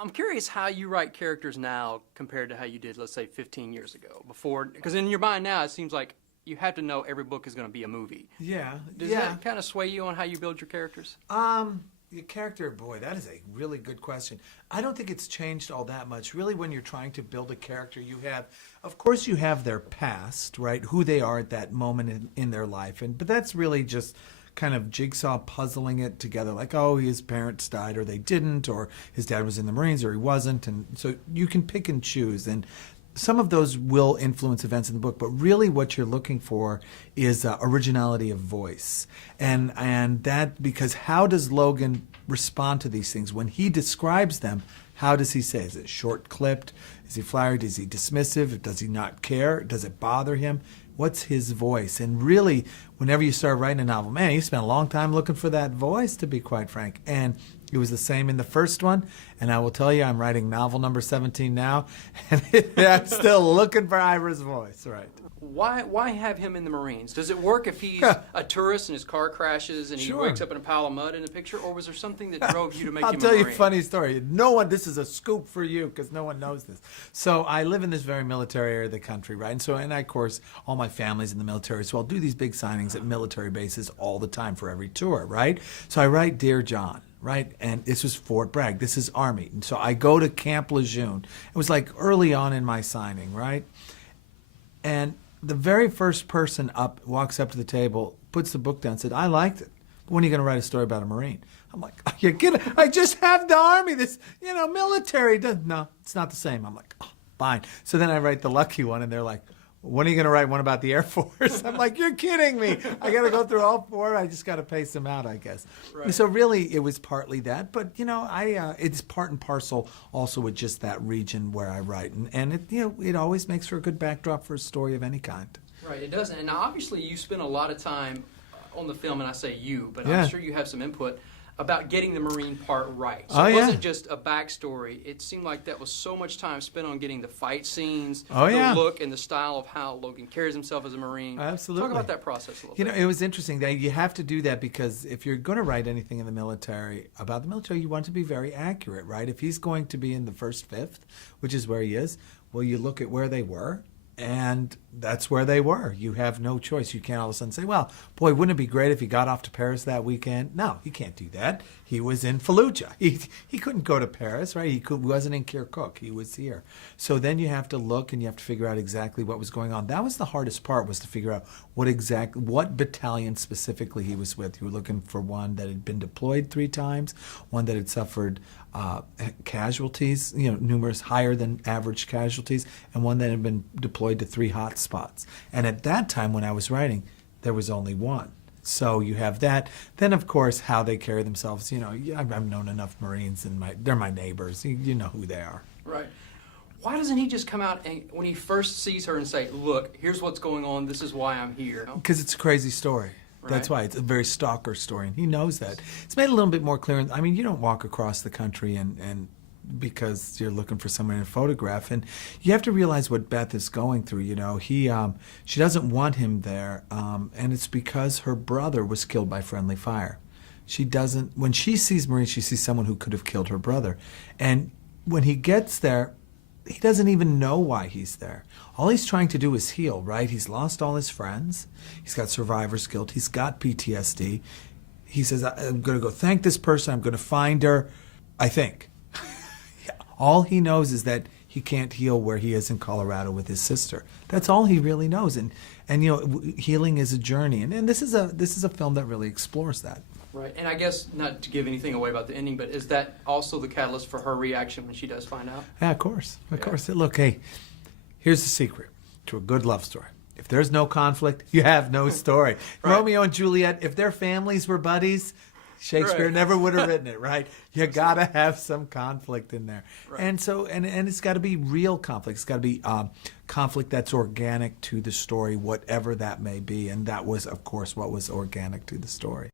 I'm curious how you write characters now compared to how you did, let's say, 15 years ago. Before, because in your mind now, it seems like you have to know every book is going to be a movie. Yeah. Does that kind of sway you on how you build your characters? Your character, boy, that is a really good question. I don't think it's changed all that much. Really, when you're trying to build a character, of course, you have their past, right? Who they are at that moment in their life, but that's really just kind of jigsaw puzzling it together. Like, oh, his parents died, or they didn't, or his dad was in the Marines, or he wasn't, and so you can pick and choose. And some of those will influence events in the book, but really what you're looking for is originality of voice. And that, because how does Logan respond to these things? When he describes them, how does he say? Is it short-clipped? Is he flowery? Is he dismissive? Does he not care? Does it bother him? What's his voice? And really, whenever you start writing a novel, man, you spend a long time looking for that voice, to be quite frank. And it was the same in the first one. And I will tell you, I'm writing novel number 17 now, and I'm still looking for Ira's voice, right? Why have him in the Marines? Does it work if he's a tourist and his car crashes and he Sure. wakes up in a pile of mud in the picture, or was there something that drove you to make I'll him a tell Marine? you a funny story. This is a scoop for you because no one knows this. So I live in this very military area of the country, right? And of course, all my family's in the military, so I'll do these big signings at military bases all the time for every tour, right? So I write Dear John, right? And this was Fort Bragg. This is Army. And so I go to Camp Lejeune. It was like early on in my signing, right? And the very first person walks up to the table, puts the book down, said, I liked it. But when are you going to write a story about a Marine? I'm like, are you kidding? I just have the Army. This, military. No, it's not the same. I'm like, oh, fine. So then I write the lucky one, and they're like, when are you going to write one about the Air Force? I'm like, you're kidding me. I got to go through all four. I just got to pace them out, I guess. Right. So really, it was partly that. But, it's part and parcel also with just that region where I write. And it always makes for a good backdrop for a story of any kind. Right, it does. And obviously, you spend a lot of time on the film, and I say you, but Yeah. I'm sure you have some input about getting the Marine part right. So Oh, it yeah. wasn't just a backstory. It seemed like that was so much time spent on getting the fight scenes, Oh, the yeah. look and the style of how Logan carries himself as a Marine. Absolutely. Talk about that process a little bit. It was interesting that you have to do that because if you're going to write anything in the military, about the military, you want to be very accurate, right? If he's going to be in the 1st, 5th, which is where he is, well, you look at where they were, and that's where they were. You have no choice. You can't all of a sudden say, well, boy, wouldn't it be great if he got off to Paris that weekend? No, he can't do that. He was in Fallujah. He couldn't go to Paris, right? He wasn't in Kirkuk. He was here. So then you have to look and you have to figure out exactly what was going on. That was the hardest part, was to figure out what battalion specifically he was with. You were looking for one that had been deployed 3 times, one that had suffered casualties, numerous higher than average casualties, and one that had been deployed to 3 hot spots. And at that time when I was writing, there was only one. So you have that. Then, of course, how they carry themselves. I've known enough Marines, and they're my neighbors. You know who they are. Right. Why doesn't he just come out and when he first sees her and say, look, here's what's going on, this is why I'm here? Because it's a crazy story. Right. That's why. It's a very stalker story, and he knows that. It's made a little bit more clear. I mean, you don't walk across the country and because you're looking for someone in a photograph, and you have to realize what Beth is going through. She doesn't want him there, and it's because her brother was killed by friendly fire. When she sees Marie, she sees someone who could have killed her brother, and when he gets there, he doesn't even know why he's there. All he's trying to do is heal, right? He's lost all his friends. He's got survivor's guilt. He's got PTSD. He says, I'm going to go thank this person. I'm going to find her, I think. All he knows is that he can't heal where he is in Colorado with his sister. That's all he really knows. And healing is a journey. And this is a film that really explores that. Right, and I guess, not to give anything away about the ending, but is that also the catalyst for her reaction when she does find out? Yeah, of course. Of course. Look, hey, here's the secret to a good love story. If there's no conflict, you have no story. Right. Romeo and Juliet, if their families were buddies, Shakespeare Right. never would have written it, right? You got to have some conflict in there. Right. And so, and it's got to be real conflict. It's got to be conflict that's organic to the story, whatever that may be. And that was, of course, what was organic to the story.